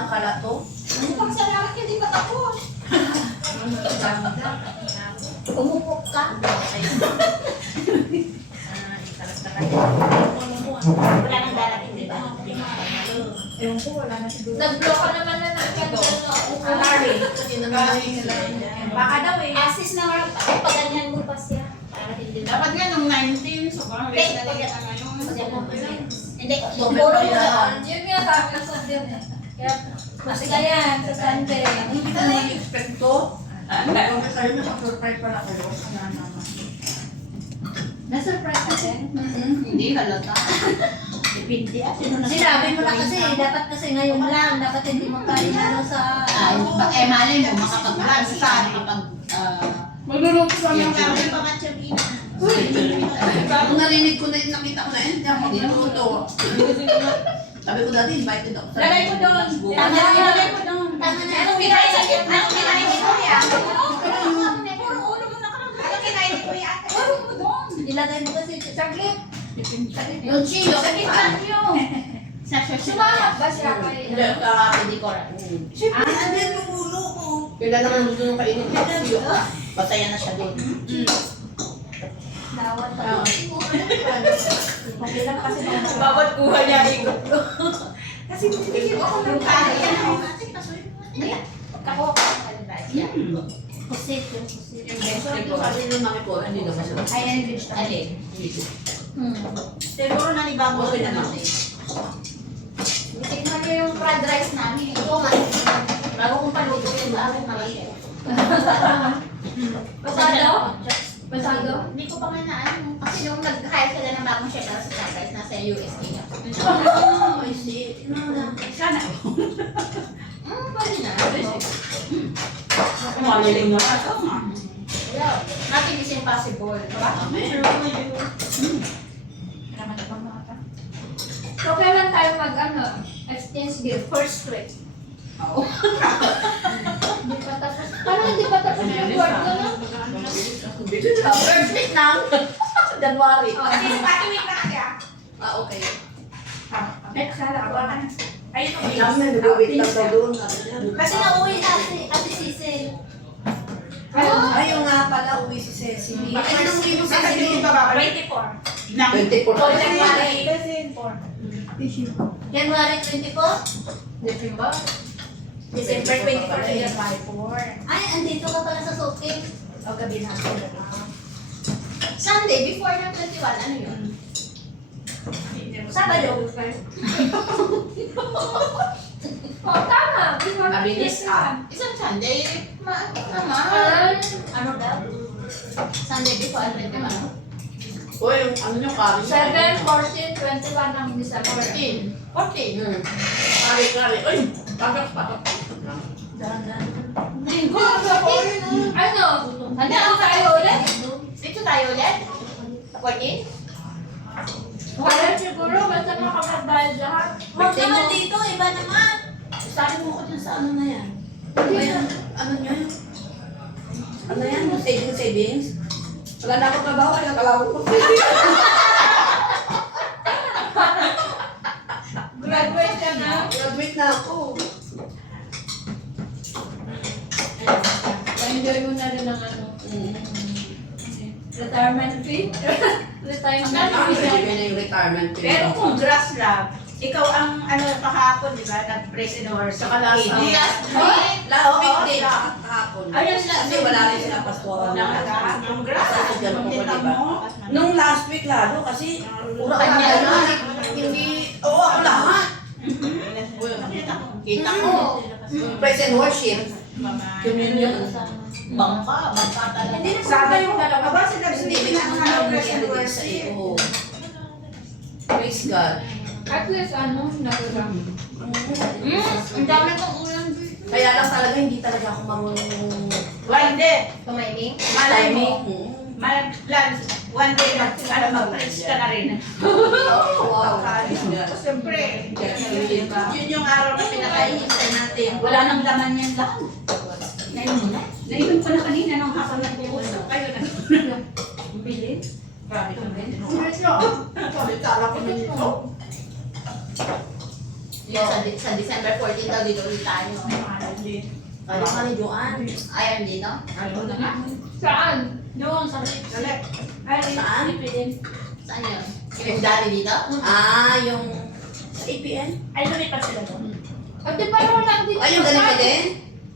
nakala to. Ano pang salamat, hindi pa tapos. Umupok ka. Wala nang darating, di ba? Ewan ko, wala na siguro. Nag-block ka naman na ng Alari. Kasi nangyari sila. Baka daw eh. Assist na nga, paganyan mo pa siya. Para hindi na. Dapat nga nung 19, sobrang late na lang na ngayon. Hindi, bumuro mo doon. Yun nga sabi ko sa din eh. Kaya, kasi ganyan, sa Sunday. Hindi ka na-expect to. Kung kayo nakasurprise pala kayo. Wala naman. Na-surprise ka din? Hindi halata. Depende ah, sino na. Sinabi mo na kasi, dapat kasi ngayon lang, dapat hindi mo kain ano sa... Eh, malay mo, makapag-vlog sa makapag... Magluluto sa mga Sabi pa nga Chubina. Kung narinig ko na yun, nakita ko na yun, hindi na luto. Sabi ko dati, invited ako. Lagay ko doon. Tama na. Lagay ko doon. Tama na. Anong kinain sa iyo? Anong kinain ni Kuya? Puro ulo mo na ka lang. Anong kinain ni Kuya? Puro mo doon. Ilagay mo kasi sa saglit. Yung chilo, Sa kitchen niyo. Sumahat ba siya kay... Hindi, hindi ko rin. Siyempre, andyan yung ulo ko. Kaya naman gusto nung kainin yung chilo. Pataya na siya doon. Dawat pa. Mahirap kasi mga... Bawat kuha niya ikot ko. Kasi hindi ko ako ng kaya. Kakuha ko ng kalibasya. Pusit yung pusit. Yung best Sabi ko. nung mami ko, hindi naman sila. Ayan yung vegetable. Alin? Siguro nanibago Okay na naman. Tingnan niyo yung fried rice namin. Ito nga. Bago kong palutuin, bago malaki. Pasado? Pasado? Hindi ko pa nga na ano. Kasi nung nag-hire sila ng bagong chef sa fried rice, nasa USA na. Oh, I see. Sana. Pwede na. Magaling mo. Ito nga. Yeah. Nothing is impossible. Diba? So, kailan tayo mag, exchange gift? First week. Hindi pa tapos. Parang hindi pa tapos yung work ko, no? First week na. January. Kasi patuwing na kasi ah. Ah, okay. Sala ko. Ayun ang Kami nag-wait lang daw doon. Kasi nauwi na si Ate Sisi. Ayaw nga pala, uwi si Cecily. Bakit nang uwi mo si Cecily? 24. 24. January 24? December. December 24 to January 4. Ay, andito ka pala sa Soking. O gabi na. Sunday, before ng 21, ano yun? Sabado. Oh, tama. Before Mabilis ah. Isang Sunday, naman. Ano daw? Sunday before 21. Uy, yung ano nyo, kari. 7, 14, 21 ang December. 14. 14. Kari, kari. Uy, patok. Linggo, Ano? Ano tayo ulit? Dito tayo ulit? 14? Wala siguro, basta makapagbayad lahat. Huwag naman dito, iba naman. Sabi mo ko dun sa ano na yan. Ayan, ano nyo? Ano yan? Savings? Wala na akong trabaho, kaya kalawag ko. Graduate ka na. Graduate na ako. Enjoy mo na rin ang ano. Retirement fee? Retirement Ah, fee. ibigay na yung retirement pay. Pero kung grass lab, ikaw ang ano kahapon, di ba? Nag-praise and worship. Saka last week. Last week. Last week Oo, din, last- kahapon. Ayun, Kasi wala rin sila pastoral na. Yung grass, Kasi ganun po, kita diba? mo. Nung last week lalo, kasi puro Kanya kanya lang. hindi, oo, ako lahat. Kita mo. Praise and worship. Communion. Bangka talaga. Hindi na Sabi yung dalawa ba sila Hindi, hindi may na mga ano praise and nangyari sa worship. iyo. Praise God. At least ano, nakulang. Ang dami kong ulam. Kaya lang talaga, hindi talaga ako marunong Why hindi? Kumainin? Malay mo. timing. Plans, one day mag-preach ka na rin. Wow. Siyempre, Yun yung araw na pinakainintay natin. wala nang laman yan lahat. Nainom ko na kanina nung habang nag-uusap kayo. Bili. Grabe kami. Tala ko na nito. Yung sa December 14 daw dito ulit tayo. Ano ka ni Joanne? Ayaw dito? Saan? Doon, sa Galit. Ay, Saan? ipidin. Saan yun? Yung dati dito? Ah, yung sa APN? Ay, lumipat sila doon. At di pareho lang din. Ay, yung ganito din?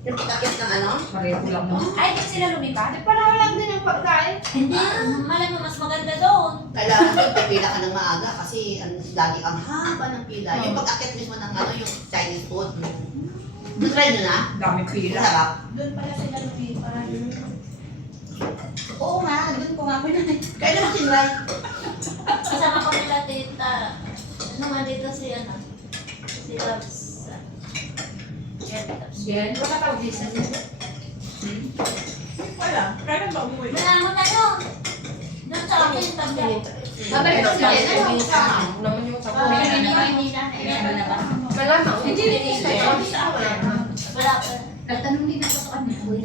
Yung pagkakit ng ano? Pareho lang mo. Ay, di sila lumipat? Di pareho lang din yung pagkain. Hindi, malay mo mas maganda doon. Kailangan din pipila ka ng maaga kasi lagi ang haba ng pila. Yung pag-akit mismo ng ano, yung Chinese food. Try nyo na? Dami pila. Masarap. Doon pala sila lumipat. Oo nga, doon ko nga pinanay. Kaya naman tinry. Kasama ko nila tita. Ano nga dito si ano? Si Labs. Yan. Baka tawag din sa Wala. Kaya ba umuwi? Malaman na yun. Doon sa akin, tabi. Babalik ko si Jen. Ano? Naman yung Hindi na ba? Wala na. Hindi, hindi. Wala pa. Nagtanong din ako sa kanya. Going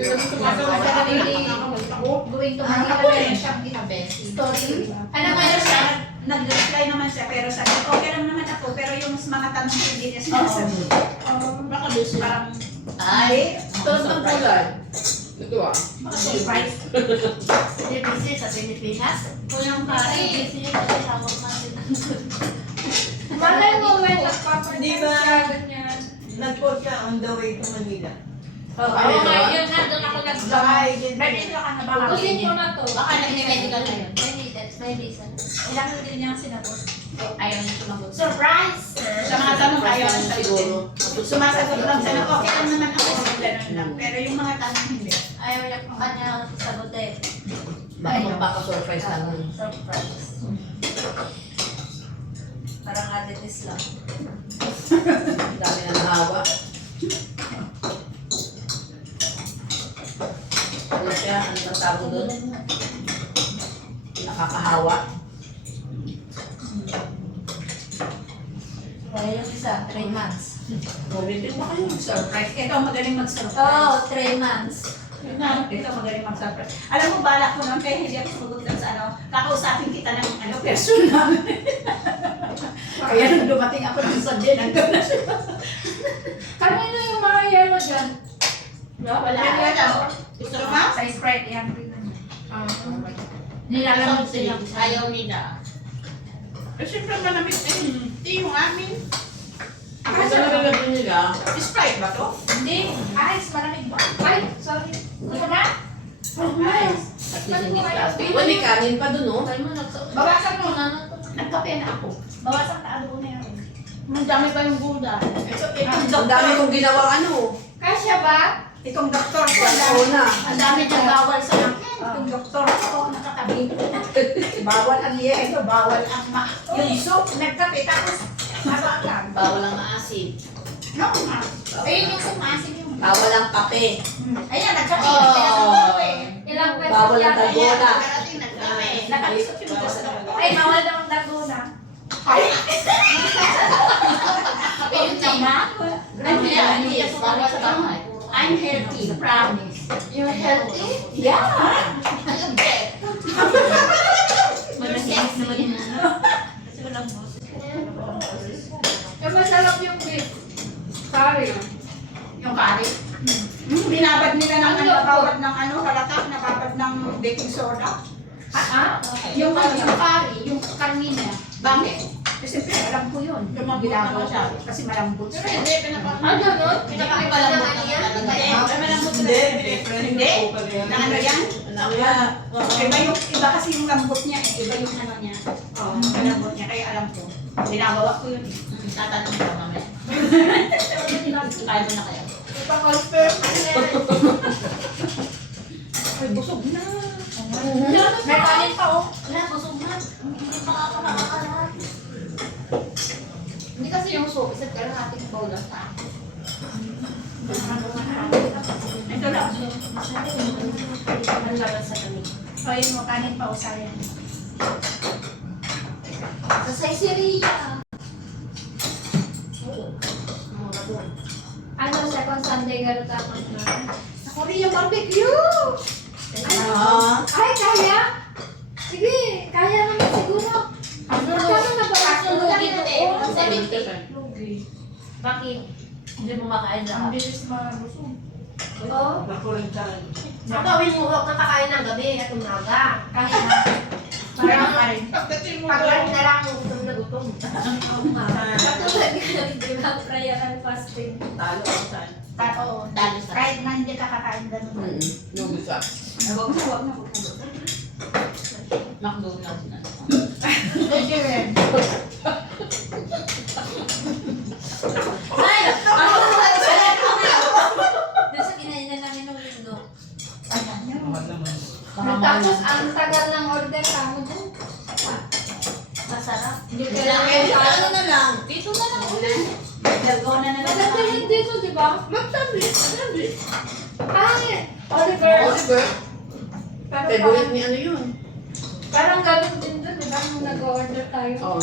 to Manila Manila meron siyang kinabesi. Story. Ano meron siya? Nag-reply naman siya pero sabi, okay lang naman ako pero yung mga tanong ko hindi niya sinasagot. Baka busy. Parang Ay, Tapos ng kulay. Ito ah. surprise. Hindi busy sa Pilipinas. Kulang pare. Busy yung pagkakawag natin. Malay mo, when nagpapadala Di ba? siya, ganyan. Nag-post ka on the way to Manila. Oo, yun nga, doon ako nag-vlog. Ay, ganyan. Ready ka na ba? Ulit ko na to. baka nag-medical na yun. May visa. Ilang din niya sinagot. Ayaw niyo sumagot. Surprise! Sa mga tanong ayaw ang Siguro. sagutin. Sumasagot lang siya na okay lang naman ako ganun lang. Pero yung mga tanong hindi. Ayaw niya kung kanya sagutin. Baka magpaka-surprise lang. Surprise. Parang aditis lang. Ang dami na nahawa. Ano siya? Ano bang tawag doon? Nakakahawa. Kaya yung isa, 3 months. Bumili ba kayo? Surprise. Ito magaling mag-surprise. Oo, 3 months. Ito magaling mag-surprise. Alam mo, balak ko nun kaya hindi ako sumagot lang sa ano, kakausapin kita ng ano, personal. Kaya nung dumating ako ng sadya, nandun na siya. Kanino yung mga yellow dyan? Wala. Gusto mo ba? Sa Sprite, yan. Nilalamog sila. Ayaw nila. Eh, siyempre malamig eh. Hindi yung amin. Ano na nilagyan nila? Sprite ba to? Hindi. Ice, malamig ba? Ay, sorry. Ano na? Nice. At least hindi plastic. Wala, may kanin pa dun, oh. Bawasan mo. Nagkape na ako. Bawasan na ano na yun. Ang dami pa yung gulda. Ang dami kong ginawang ano. Kasya ba? Itong doktor ko. Oo na. Ang dami dyan bawal sa akin. Itong doktor ko nakatabi. Bawal ang yelo, bawal ang yung soup, nagkape, tapos masakan. Bawal ang maasim. No, ma. Ayun yung sumasin yung. Bawal ang kape. Ayan, nagkape. Oh. Kaya nagkape. Ilang beses Bawal ang yata yan? dalgona. Karating nagkami. Nakalisot yung gusto. Ay, bawal naman daguna. Ay, Ayun naman. Ano yan? Yes, bawal sa bahay. I'm healthy, promise. You're healthy? yeah. Ayun, bet. Walang gas naman yun. Kasi walang boses. Yung masarap yung beef. Curry. Yung kari. Binabad nila ng ano, nababad ng ano, halatak, nababad ng baking soda. Ah? Yung curry, yung kanina. Bakit? Kasi alam ko yun. Ginagawa siya. Kasi malambot Pero siya. hindi, pinapakain. Ano nun? Pinapakain lang mo Hindi, different Hindi. yung po Na ano yan? Ano yan? Iba yung, iba kasi yung lambot niya eh. Iba yung ano niya. Oo, yung lambot niya. Kaya alam ko. Ginagawa ko yun eh. Tatanong ka mamaya. Kaya mo na kaya. Ipa-confirm. Ay, busog na. May kanin pa oh. Wala, busog na. Hindi pa ako nakakalat. Hindi kasi yung soup, isa't kalahating bowl lang sa akin. Ito lang. Ang laban sa kami. So, yun mo, kanin pa usayan. Sa Caesarea. Ano, second Sunday garo tapos na. Sa Korea barbecue! Ah. Ay, kaya? Sige, kaya naman siguro. Ano na ba? Kaso lugi to eh, 70. Lugi. Bakit? Hindi mo makain Ang lahat. bilis mabusog. Oo. Nakulantan. Ang gawin mo, huwag nakakain ng gabi at umaga. Kahit na. Parang pa rin. Pagdating mo Pag na lang gutom na gutom. Katulad nga, di ba, prayer and fasting. talo ang saan. Tao. Dalo sa... Kahit na hindi ka kakain ganun. No, gusto. Huwag na, huwag na. McDonald's na. Pwede rin. Ay! Doon sa kinainan namin nung linggo. Mahal naman. Tapos, ang tagal ng order kamo doon. Masarap. Hindi Ano kailangan na lang? Dito na lang ulit. Lagaw na na Maganda naman. yun dito, di ba? Sandwich. Ay, Oliver. Oliver. Pero Favorite ni ano yun? parang ganun din doon, di ba? Nung nag-order tayo. Oo.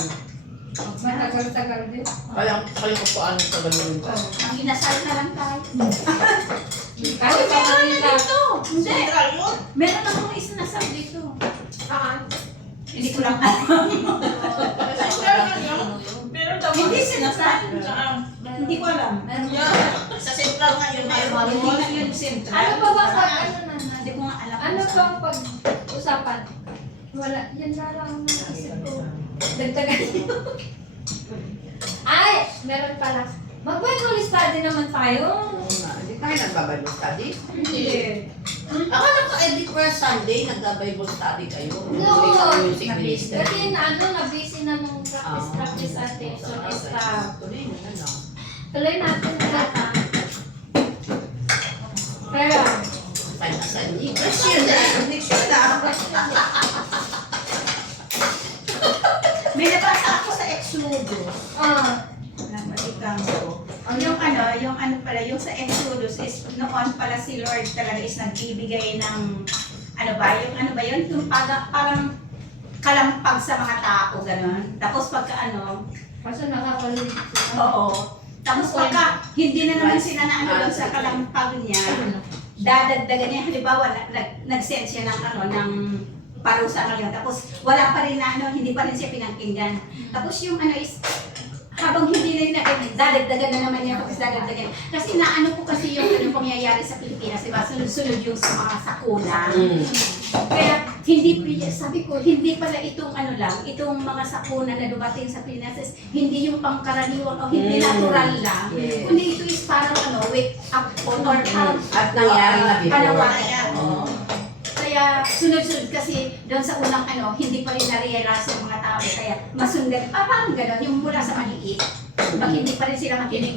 Matagal-tagal din. Kaya ko po ano sa ganun. Ang inasal na lang tayo. Kasi pa Manila. Hindi. Central yun. Meron akong isinasal dito. Hindi ko lang Central na yun. Meron daw. Hindi sinasal. Saan? Hindi ko alam. Meron Yeah. Sa Central nga yun. Hindi na yun sentral. Ano pa ba pag ano na? Hindi ko nga alam. Ano pa ang pag-usapan? Wala. Yan na lang ang naisip ko. Dagdagan nyo. Ay! Meron pala. Mag-Bible study naman tayo. Hindi tayo nagbabible study. Hindi. Akala ko every first Sunday nagba-Bible study kayo. No. Hindi ka music minister. Kasi na-busy na nung practice ate. So, stop. Tuloy mo na lang. Tuloy natin lahat ha. Pero, Find us a new. Next year na. Next year na. May nabasa ako sa Exodus. Nabalikan ko. Yung ano pala, yung sa Exodus is noon pala si Lord talaga is nagbibigay ng ano ba yun? Yung parang kalampag sa mga tao, gano'n. Tapos pagka ano, kaso nakakalulit. oo. Tapos pagka hindi na naman sila na ano doon sa kalampag niya, dadagdagan niya, halimbawa, nag-send siya ng ano, ng parusa ngayon. Tapos wala pa rin na ano, hindi pa rin siya pinakinggan. Tapos yung ano is, habang hindi na yun, dadagdagan na naman niya, tapos dadagdagan. Kasi naano ko kasi yung ano pangyayari sa Pilipinas, diba? Sunod-sunod yung sa mga sakuna. Kaya hindi, sabi ko, hindi pala itong ano lang, itong mga sakuna na dumating sa Pilipinas, is hindi yung pangkaraniwan o hindi natural lang. Yes. Kundi ito is parang ano, wake up or At nangyari na before. Kanawagan. Oo. Kaya sunod-sunod kasi doon sa unang ano, hindi pa rin na-realize ng mga tao. Kaya masundan, parang gano'n, yung mula sa maliit. Pag hindi pa rin sila makinig,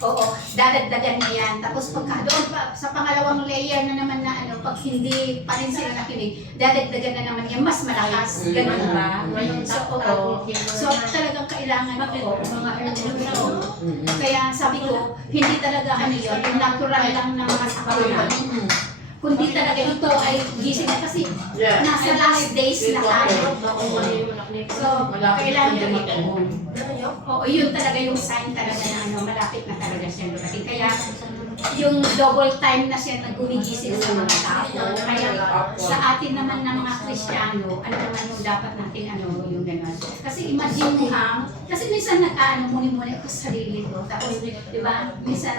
oo, dadagdagan na yan. Tapos pagka doon pa, sa pangalawang layer na naman na ano, pag hindi pa rin sila nakinig, dadagdagan na naman yan, mas malakas. Gano'n ba? So, oo. So talagang kailangan mga early. Kaya sabi ko, hindi talaga ano yun, yung natural lang ng mga sakuna. Kundi talaga ito ay gising na kasi Yeah. nasa last days na tayo. So, kailangan gamitin mo. Oo, yun talaga yung sign talaga na ano, malapit na talaga siya dumating. Kaya yung double time na siya nag-umigising sa mga tao. Kaya sa atin naman ng mga Kristiyano, ano naman yung dapat natin ano, yung gano'n. Kasi imagine mo kasi minsan nag-ano, muni-muni ako sa sarili ko. Tapos, di ba, minsan,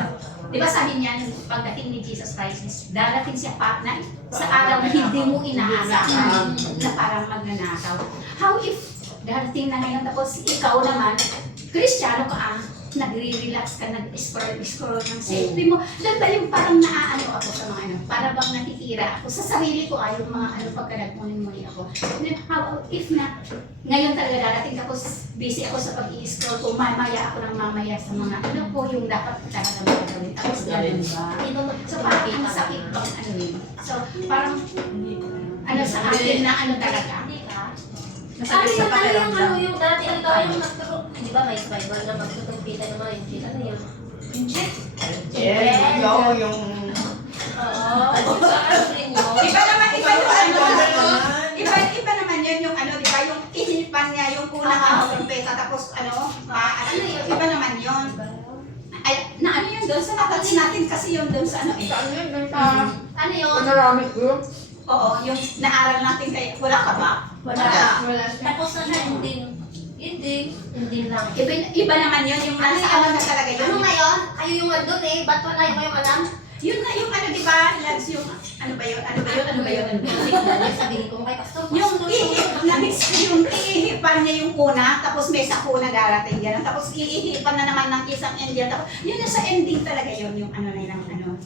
di ba sabi niya, pagdating ni Jesus Christ, is darating siya pa na sa araw na hindi mo inaasahan na parang magnanakaw. How if darating na ngayon tapos ikaw naman, Kristiyano ka nagre-relax ka, nag-scroll ng selfie mo. Doon ba yung parang naaano ako sa mga ano, para bang natitira ako sa sarili ko yung mga ano pagka nagmuni-muni ako. Then, how if na, ngayon talaga darating tapos busy ako sa pag-i-scroll ko, mamaya ako ng mamaya sa mga ano po yung dapat talaga magagawin. Tapos gano'n ba? So parang ang sakit bang ano yun. So parang ano sa atin na ano talaga. Ano yung dati ikaw yung nagturo, di ba may Bible na magtutugpita ng mga injil, ano yun? Injil? Yeah. Yung... Oo. Sa ano rin yun? Iba naman naman. Iba naman yun yung ano, di ba? Yung inipan niya, yung unang ano, trumpeta, tapos ano, ano yun? Iba naman yun. Ay, na ano yun doon sa natats natin kasi yun doon sa ano eh. Saan yun? Doon sa Ano yun? Panoramic group? Oo, yung naaral natin kaya, wala ka ba? Wala. Tapos na siya, hindi. Hindi. Hindi lang. Iba naman yun, yung nasa ano na talaga yun. Ano ngayon? Kayo yung andun eh. Ba't wala yung alam? Yun na yung ano, di ba? Lads, yung ano ba yun? Ano ba yun? Ano ba yun? Ano ba yun? Sabihin ko kay Pastor. Yung yung iihipan niya yung una, tapos may sakuna darating gano'n. Tapos iihipan na naman ng isang Indian. Tapos yun na sa ending talaga yun, yung ano na yung ano.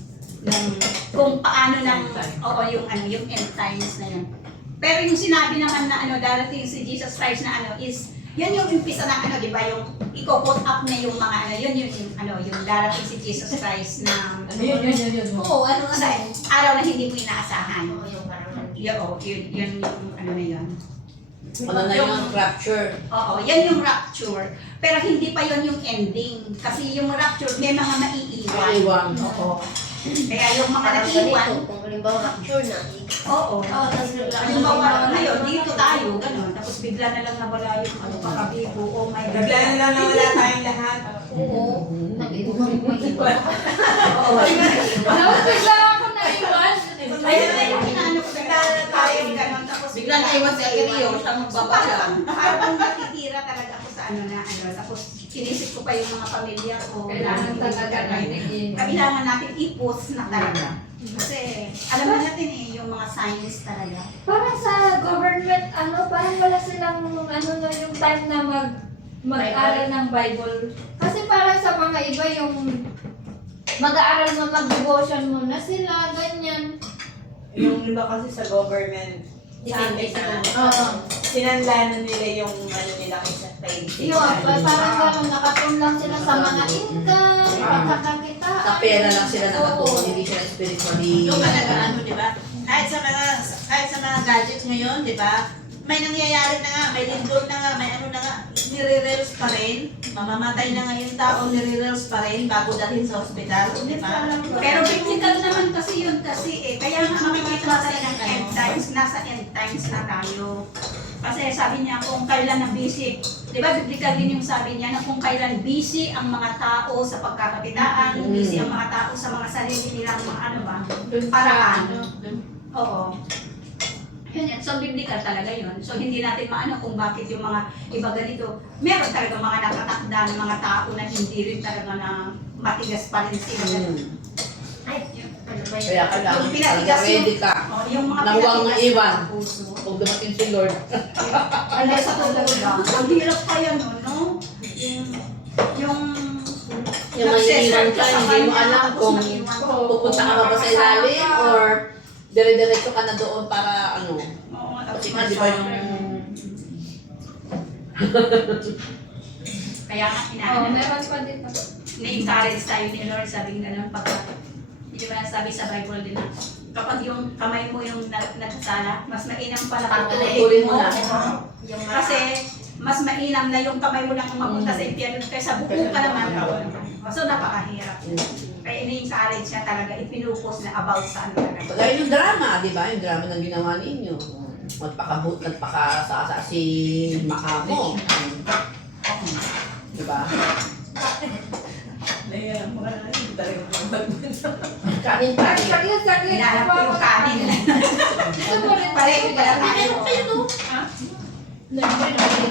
Ng, kung paano ng, oo, yung ano, yung end times na yun. Pero yung sinabi naman na ano, darating si Jesus Christ na ano is, yun yung umpisa ng ano, di ba, yung i-put up na yung mga ano, yun yung ano, yung darating si Jesus Christ na Yun. oo, ano sa araw na hindi mo inaasahan. Oo, yung parang Yun yung ano na yun. Ano na yung rapture? Oo, yan yung rapture. Pero hindi pa yun yung ending. Kasi yung rapture, may mga maiiwan. Maiiwan. Oo. Kaya yung mga parang naiiwan, ganito. Kung halimbawa rapture na. oo. Oo, tapos bigla. Halimbawa ngayon, dito tayo, gano'n. Tapos bigla na lang nawala yung ano, pakabibo. Oh my God. Bigla na lang nawala tayong lahat. Oo. Nag-iwan mo iwan. Oo. Tapos bigla ako naiwan. Ayun na yung inaano ko na tayo, gano'n. Tapos Bigla na iwan si Akirio, siya magbabala. Parang natitira talaga ako sa ano na ano. Tapos inisip ko pa yung mga pamilya ko. Kailangan talaga natin Kailangan natin i-post na talaga. Kasi alam mo natin eh, yung mga signs talaga. Parang sa government, ano, parang wala silang, ano na yung time na mag-aral ng Bible. Kasi parang sa mga iba yung mag-aaral mo, mag-devotion muna sila, ganyan. Yung iba kasi sa government, Depende sa sinanlanan nila yung ano nila kay Yun, parang gano'n, nakatun lang sila sa mga income, pagkakakitaan. Sa pera lang sila nakatuon, hindi sila spiritually. Yung talaga ano, di ba? Kahit sa mga gadgets ngayon, di ba? May nangyayari na nga, may lindol na nga, may ano na nga, nire-rails pa rin. Mamamatay na nga yung tao, nire-rails pa rin bago dalhin sa ospital, di ba? Pero biblical naman kasi yun kasi eh. Kaya nga makikita natin ng end times, nasa end times na tayo. Kasi sabi niya kung kailan na busy, di ba biblical din yung sabi niya na kung kailan busy ang mga tao sa pagkakakitaan, busy ang mga tao sa mga sarili nilang mga ano ba, paraan. Oo. Yun yan. So, biblical talaga yun. So, hindi natin maano kung bakit yung mga iba ganito. Meron talaga mga nakatakda ng mga tao na hindi rin talaga na matigas pa rin sila. Ay, ano ba yun? Kaya kailangan Yung talaga pinatigas ready ka. Oh, yung mga Nang huwag pinatigas iwan. ng puso. Kung dumating si Lord. Ano sa totoo lang. Ang hirap kaya nun, no? Yung Yung maiiwan ka, hindi mo alam kung pupunta ka ba sa ilalim or dire-diretso ka na doon para ano. Oo, Kasi nga, di ba yung... kaya nga, Oo, inaano. meron pa dito. Na-encourage tayo ni Lord, sabi nga naman pagka, hindi ba sabi sa Bible din na, kapag yung kamay mo yung nagsala, mas mainam pala kung Putulin mo na. Yung Kasi, mas mainam na yung kamay mo lang ang mapunta sa impyerno kaysa buko ka naman. So, napakahirap. Kaya ini-encourage siya talaga, ipinupos na about sa ano talaga. Kagaya yung drama, di ba? Yung drama na ginawa ninyo. Nagpakasa si Makamo. Di ba? Kanin pa rin. Saglit. Hinahanap ko yung kanin. Ito mo rin. Pareho pala tayo.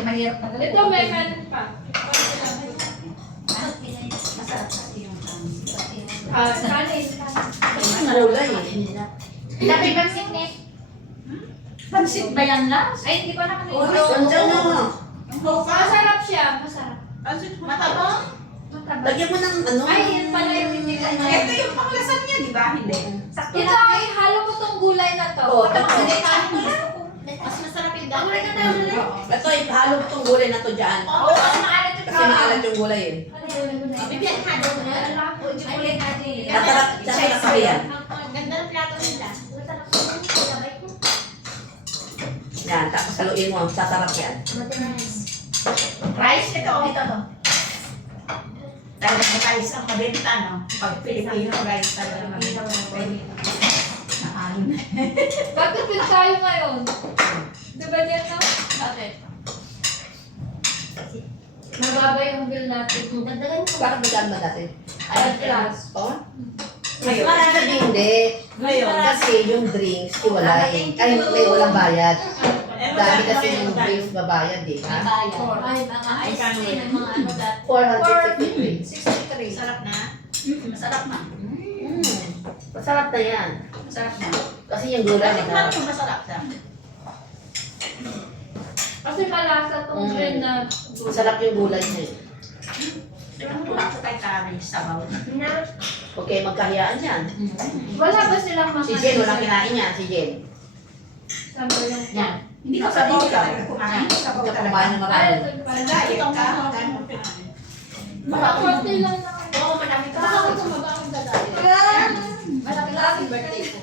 Mahirap na. Ito may meron pa. Masarap kasi yung kanin. Kanin. Narulay eh. Dati bang siknip? Pansit ba yan lang? Ay, hindi ko na Nandiyan na. Masarap siya. Masarap. Matabang? Mataba. Lagyan mo ng ano. Ay, yun pala yung hindi ko na. Ito yung panglasan niya, di ba? Hindi. Sakto Ito lang. ay halo ko tong gulay na to. Oo, Tapos tapos- hindi kanin gusto ko. mas masarap yung Ang gulay ka tayo na lang. Ito, ihalo mo itong gulay na to dyan. Oo, mas maalat yung Kasi maalat yung gulay eh. Bibigyan ka daw na. Alam ko, yung gulay natin. Nasarap kasi yan. Ganda ng plato nila. Masarap ko. Sabay ko. Yan, tapos haluin mo. Sasarap yan. Rice ito. Ito to. Talagang rice ang mabenta, no? Pag Filipino rice talaga mabenta. Nakaano na. Pagkapit tayo ngayon. Diba dyan no? Bakit? Mababa yung bill natin. Dagdagan ko. Bakit magkaan ba dati? Ay, class. Oh? Ngayon. Hindi. Ngayon. Kasi yung drinks, iwalay. Ay, may walang bayad. Dami kasi yung bills babayad, di ba? Ay, mga ice cream, may mga ano dati. 453. 63. Masarap na? Masarap na. Masarap na yan. Masarap na. Kasi yung gulay Tikman masarap. mo masarap siya. Kasi malasa tong green na Masarap yung gulay niya. Tikman mo ako kay Kari, sabaw. Huwag kayo magkahiyaan yan. Wala ba silang mga... Si Jen, walang kinain yan. Si Jen. Saan ba yung... Yan. Hindi ka pa hindi ka talaga kumain. Sabaw Hindi ka talaga. kumain ng Ay, marami. ito pala. Diet ka. Mga konti lang naman. Oo, madami ka. Malaki lang ang birthday ko.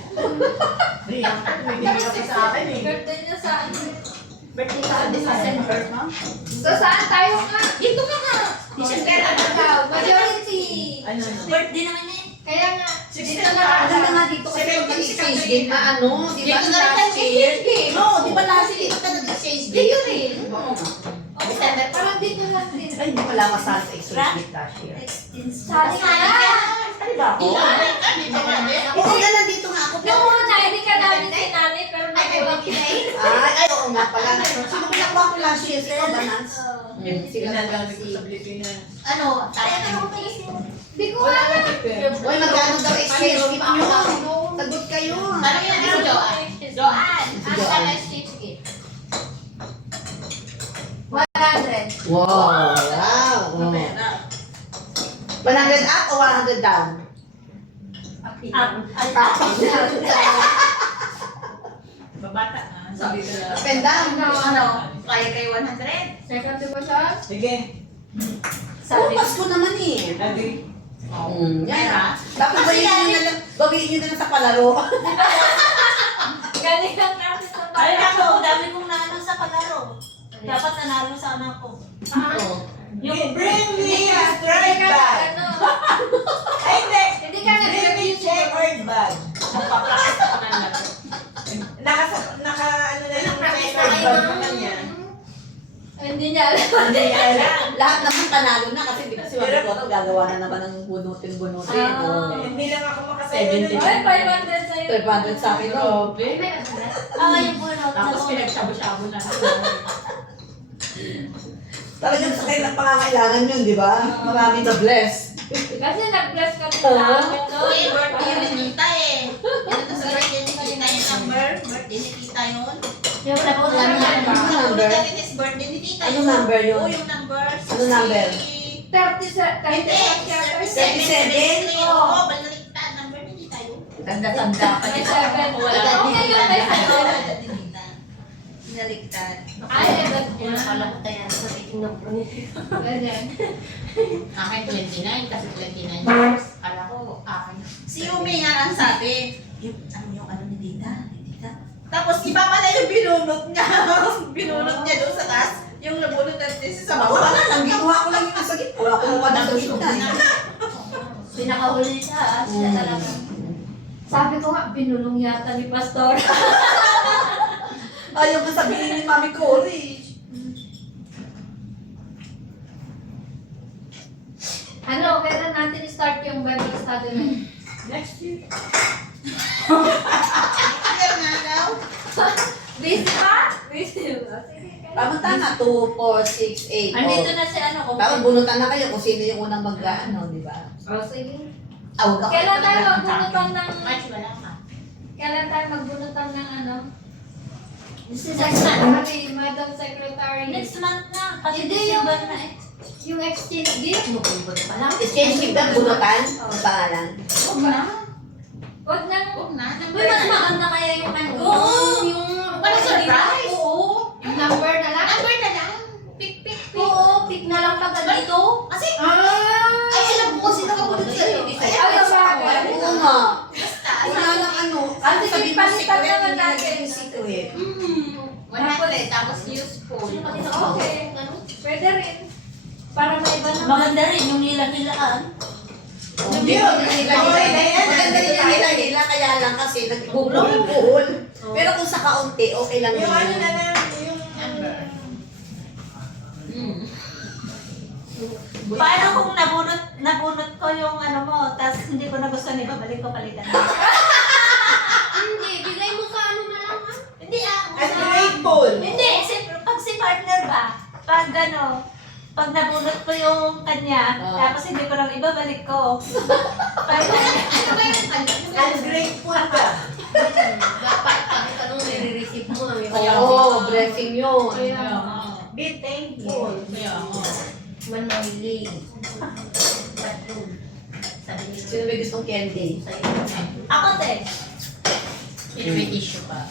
Bibigyan ka sa akin eh. Birthday niya sa ano. Birthday sa December, no? So saan tayo nga? Dito ka nga. December na Ikaw, majority. Birthday naman eh. Kaya nga, Dito dito na na Ano na nga dito kasi mag-exchange game na ano? Di ba Dito na rin last year? game. No, di ba last year dito ka nag-exchange game? dito rin. Oo nga. December pa. Parang dito lang din. Ay, hindi pala kasama sa exchange game last year. Sali ka na. Ano ba ako? Dito nga din. Oo nga, nandito nga ako. Nung una, hindi ka namin sinali, pero nag-uwag ka Ay, oo nga pala. Sino ba nakuha ko last year? Si Banans? Sila sa Pilipinas. Ano, tayo na ako Hindi ko alam. Uy, magkano daw exchange game nyo? Sagot kayo. Parang yan si Joanne. Joanne. Si Joanne. Stage game. 100. Wow. Wow. 100 up o 100 down? Babata na. Sabi ka na. Up and down. Ano? Kaya kayo 100? Second devotion. Sige. Oo, Pasko naman eh. Sabi. Yan. Dapat gawin nyo na lang sa palaro. Galing lang natin sa Ay, ako, dami kong naano sa palaro. Dapat nanalo sa anak ko. Yung bring me a Hindi strike ka bag. ano. Ay, hindi. Hindi ka Bring me nag-review. checkered bag. Nagpa-practice ka na lang. Naka ano na yung Nag-practice checkered na bag kayo. naman yan. Hindi niya alam. Hindi niya alam. Lahat naman panalo na kasi si Mami Coro gagawa na naman ng bunutin-bunutin. Ah. Oh. Hindi lang ako makasayo nun. Ay, 500 sa'yo. 500 sa akin. Oh. Yung bunot. Tapos pinagsabo-sabo na. Talagang sa kayo ng pangangailangan yun, di ba? Marami na bless. Kasi nag-bless ka din sa amin, no? Uy, birthday yun ni Tita eh. Yan ito sa birthday ni Tita yung number. Birthday ni Tita yun. Yung wala ko Ano number? Rin is birthday ni Tita. Ano number yun? Oo, yung number. Ano number? 30 37? Oo, baliktad. Number ni Tita yun. Tanda-tanda pa May niya. 7. Okay yun, may 7. Baliktad. Ay, that's Yung akala ko tayo sa taking ng bunot. Pwede. Akin 29 kasi 29. Kala ko akin. Si Yumi nga ang sabi, yung ano ni Tita? Ni Tita. Tapos iba pala yung binunot niya. Binunot niya doon sa taas. Yung nabunot natin sa Ako bawah. wala lang, ginawa ko lang yung nasa gitna. Wala ko mukha na sa gitna. Pinakahuli siya. Siya talaga. Sabi ko nga, binulong yata ni Pastor. Ayaw ko sabihin ni Mami Cory. Ano, kailan natin start yung Bible study na yun? Next year. Kaya nga daw. Busy ka? Busy ba? Sige, kailan? Tama-tama, 2, 4, 6, 8. Andito na si ano ko. Tapos bunutan na kayo kung sino yung unang mag-ano, di ba? O, sige. Huwag ako. Kailan tayo magbunutan ng... March, wala ka. Kailan tayo magbunutan ng ano? This is Secretary, Madam Secretary. Next month na. Kasi Hindi yung- December na eh. Yung exchange gift. November pa lang. Exchange gift ang bunutan? Ang pangalan? Huwag na. Huwag nang... Huwag na. Uy, mas maganda kaya yung ano. Oo. Yung... Para surprise. Oo. Yung number na lang? Number na lang. Pick, pick, pick. Oo, pick na lang taga dito. Kasi, Ah! ay alam ko sino kabunot sa'yo. Hindi sa'yo. Ay, sabagay. Oo nga. Basta. Wala nang ano. Ano sabihin mo palitan secret, naman hindi natin. naging secret. Tapos useful. Okay. Pwede rin. Para may iba naman. Maganda rin yung nila-nilaan. Hindi yun. Maganda rin yung hila-hila, kaya lang kasi nagbubuhol-buhol. Pero kung sa kaunti, okay lang Yung ano yun. na lang, yung... Paano kung nabunot ko yung ano mo, tapos hindi ko nagustuhan, ibabalik ko palitan. Hindi, bigay mo sa ano na lang ha. Hindi ah. At grateful. pag nabunot ko yung kanya, tapos hindi ko nang ibabalik ko. Ungrateful ka. Dapat kahit anong nire-receive mo, may Oo, blessing yun. Be thankful. man mamili. But yun, sabi nila, Sino may gustong candy? sa'yo. Ako, te. May tissue pa.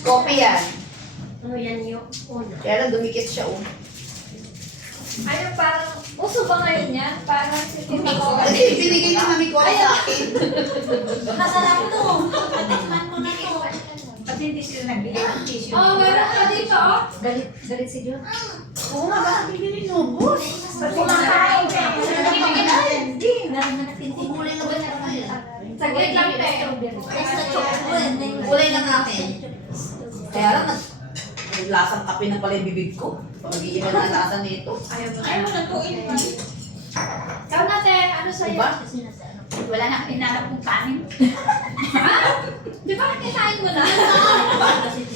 Coffee yan. Ano yan yung una? Kaya lang dumikit siya, oh. Ayun, parang, uso ba ngayon yan? Parang si Tita ko. Kasi binigay ni Mami ko sa akin. Masarap to. Patikman mo na to. Pati hindi sila nagbigay ng tissue. Oh, meron ka dito, oh. Galit si John. Oo nga, bakit bibili nubos? Kumakain ka. Kulay na ba niya kayo? Saglit lang, te. Kulay lang natin. Kaya lang, yung lasang kape na pala yung bibig ko. Mag-iiba na ang lasa nito. Ayaw mo na to Ikaw na, te. Ano sa'yo? Diba? Wala na hinanap kong kanin. Di ba kinain mo na?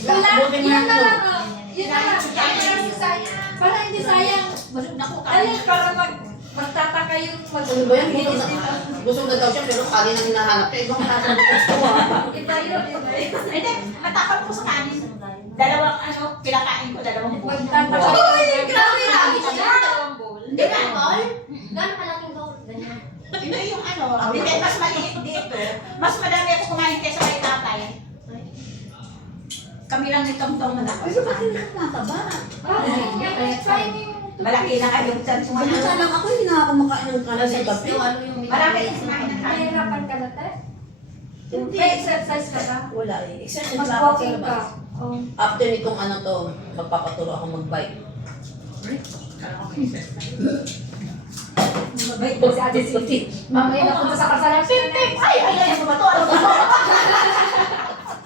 Wala, buti mo Yan na na lang, oh. Yun na lang. Para hindi sayang. Alin, para magtataka yung Ano ba yan? Busog na daw siya, pero kali na hinahanap niya. Ibang nasa gusto ko, ha? Kita yun, iba yun. Hindi, matakal ko sa kanin. Dalawang kinakain ko, dalawang bowl. Magtataka. Wow. Grabe, lagi siya. Dalawang bowl. Hindi na, bowl. Gano'ng kalaking goal? Ganyan. Ito yung hindi, mas maliit dito. Mas madami ako kumain kaysa kay tatay. Kami lang ni Tom-Tom na ako. Pero bakit nakataba? Malaki na kayo dyan. Samanta lang ako, hindi na ako makain ng kanan sa gabi. Yung ano yung Marami yung kumain ng kanin. Nahirapan ka na, te? Hindi. May exercise ka ba? Wala eh. Exercise lang ako sa Mag-walking ka. labas. Oh. After nitong ano to, magpapaturo ako mag-bike. Mabait ko si Ate Siti. Mamaya na punta sa kasalan. Ay, ano ba to? Ano ba to?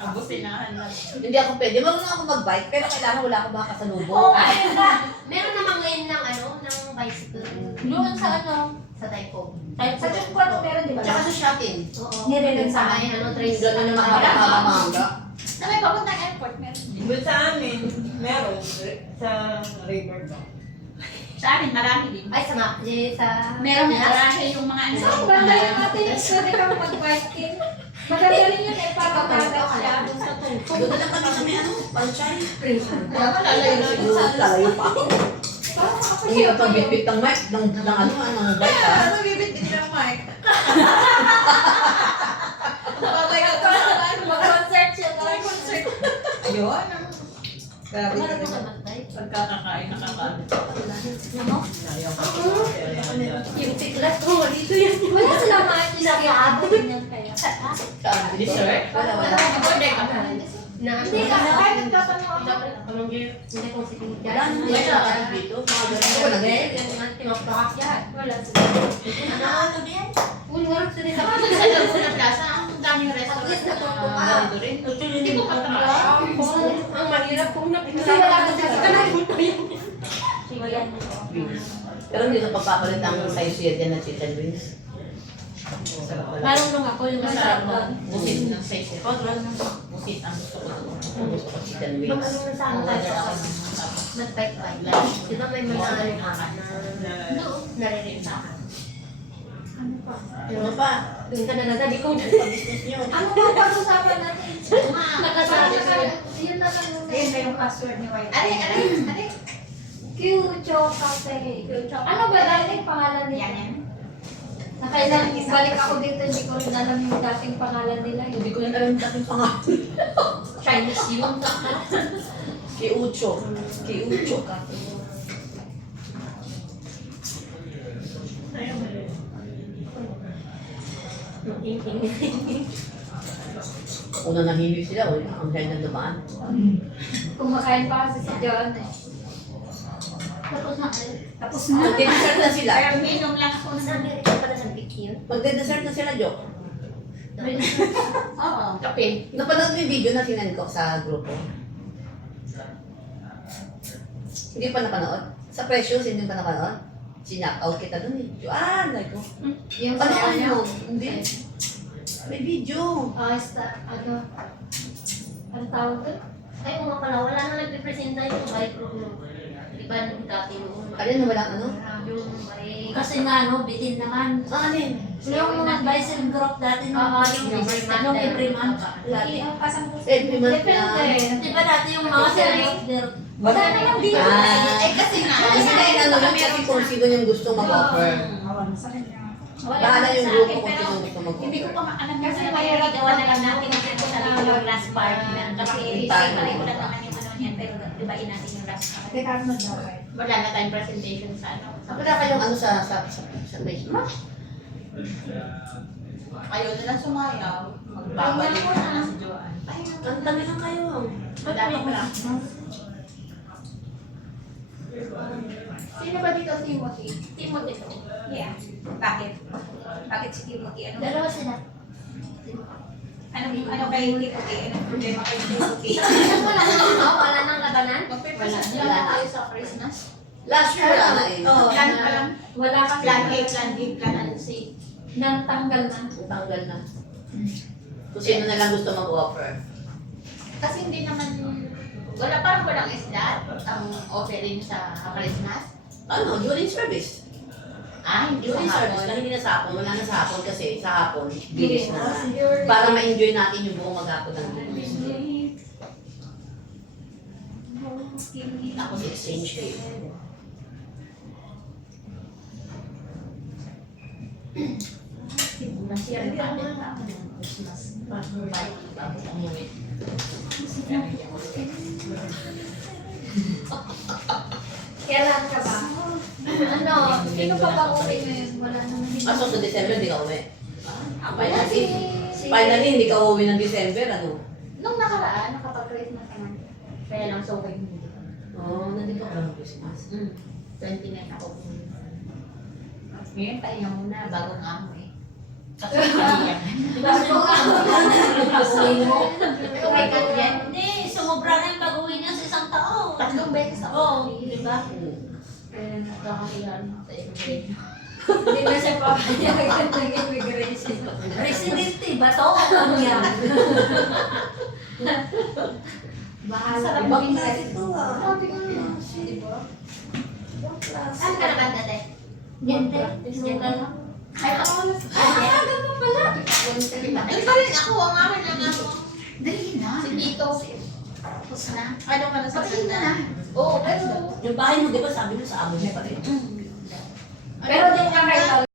Ang businahan lang. Hindi ako pwede. Marunong ako mag-bike, pero kailangan wala akong baka sa lubo. Oo, ayun na. Meron namang lane ng ano, ng bicycle. Doon sa ano? Sa Taiko. Sa Chukwan meron, di ba? Tsaka sa shopping. Oo. Nire-rin Sa sa may ano, train Doon na naman mangga. Na may papuntang airport, meron. Doon sa amin, meron. Sa river ba? Sa amin, marami din. Ay, sa sa... Meron na garahe yung mga ano. Saan banda yung ating pwede kang mag-biking? Maganda rin yun eh, para makagat siya. Doon na lang kami sa may ano, panchay. Lalayo na yun sa Lalayo pa ako. Para Ang hirap ang bitbit ng mic, ng ano, ng bike ha. Ano bibit-bit ng mic? Babay ka pa. Mag-concert siya. Concert. Ayun. Grabe ka Ano rin. ka matay? Pagkakakain, nakakain. Ano? Yung tiklat ko, dito yan. Wala silang maayon sa abot niyan kaya. Dessert? Wala. Order ka pa. Na Hindi ka, kahit nagtatanong ako. Hindi ko si Kuya. Wala nang wala dito. Mga ganun ko lang eh. Yung tinapakak yan. Wala sila. Ano ba yan? Uy, warap sa nila. Kapag sa Laguna Plaza, ang daming restaurant. At least natuto ka. Ganito rin. Hindi ko matry. Ang mahirap kung Kasi wala ka sa Pero hindi na pagpapalit ang size yan na chicken wings. Marunong ako yung masarap doon. Musit ng size. Musit ang gusto ko. Gusto ko chicken Ma'am, wings. ano na sana tayo sa nag-bike-bike? Di ba may mga ano na naririnig sa akin? Ano pa? Yung ka na nadali ko. Business nyo. Ano ba pag-usapan natin? Nakasabi ko. Yun na lang yung Ayun na yung password ni White. Are. Kyucho Cafe. Ano ba dating pangalan nila? Yan. Nakailang balik ako dito, hindi ko rin alam yung dating pangalan nila. Hindi ko yan alam yung dating pangalan. Chinese yun. Kiucho. Kiucho ka. Una nahimik sila, ang head na dumaan. Kumakain pa kasi si John eh. Tapos na kayo. Tapos na. Magde-dessert na sila. Pero minom lang ako na. Saan ka pala ng picture? Magde-dessert na sila, Jo. Oo. Kape. Napanood mo yung video na sinend ko sa grupo? Hindi pa napanood? Sa Precious, hindi pa napanood? Sinakaw kita dun eh. Joanne, like ko. Yung Ano sayo niya. mo? Hindi. May video. Ano tawag doon? Ay, kung nga pala, wala nang nagpipresenta yung bike group mo. Iba nung dati noon. Alin na walang ano? Yung may... Kasi nga, no, bitin naman. Alin? Yung mga advisory group dati nung nung every month. Lagi. Every month na. Depende. Di ba dati yung mga self-care? Wala naman dito. Kasi nga, kasi ano lang kasi kung sino yung gusto mag-offer. Bahala yung grupo kung sino gusto mag-offer. Hindi ko pa alam Kasi kasi mahirap gawa na lang natin yung sarili yung last part na. Kasi pareho lang naman yung ano niyan, pero ibain natin yung last part. Wala na tayong presentation sa ano. Wala kayong ano sa Facebook? Ayaw nila sumayaw. Magbabalik na si Joanne. Kanta na lang kayo. Madami pa lang. Sino ba dito Timothy? Timothy to? Yeah. Bakit? Bakit si Timothy? Ano? Dalawa sila. Ano kay Timothy? Anong problema kay Timothy? Wala nang labanan? Wala. Wala tayo sa Christmas. Last year wala na eh. Plan pa lang. Wala kasi. Plan A, plan B, plan ano C. Nang tanggal na. Tanggal na. Kung sino na lang gusto mag-offer. Kasi hindi naman, parang walang isda ang offering sa Christmas. Ano, during service. Hindi During sa service, hapon. lang hindi na sa hapon. Wala na sa hapon kasi sa hapon, bilis na. You're- Para ma-enjoy natin yung buong maghapon ng bilis. Tapos exchange kayo. Masiyang natin ng Christmas. Bago umuwi. Kailan ka ba? Ano? Sino pa ba uwi ngayon? Wala naman. So sa December, hindi ka uwi. Wala si... Finally, hindi ka uuwi ng December, ano? Nung nakaraan, nakapag-Christmas naman. Kaya lang so hindi. Oo, nandito ka ng Christmas. 29 ako. Ngayon, pahinga muna, bagong amo eh. Kasi Bago ka. Uwi mo. may cut yan. Hindi, sumobra na yung pag-uwi niya sa isang taon. 3 beses ako. Oo, di ba? Kaya nakakahiyan sa immigration. Hindi na siya papayagan ng immigration. Residente ba to? Ano yan? Bahala. Sarap Ibang maging klase to ah. Sabi ko Diba? Ibang klase. Saan ka naganda tayo? Hindi. Hindi na lang. Ay, ako na sa ganun pala. Ay, pa rin ako. Ang akin lang ako. Dali na. Si Tito. Tapos na. Ano ka na sa na? Oo, pero... Yung bahay mo, di ba sabi mo sa amo mo pa rin? Pero doon ka kayo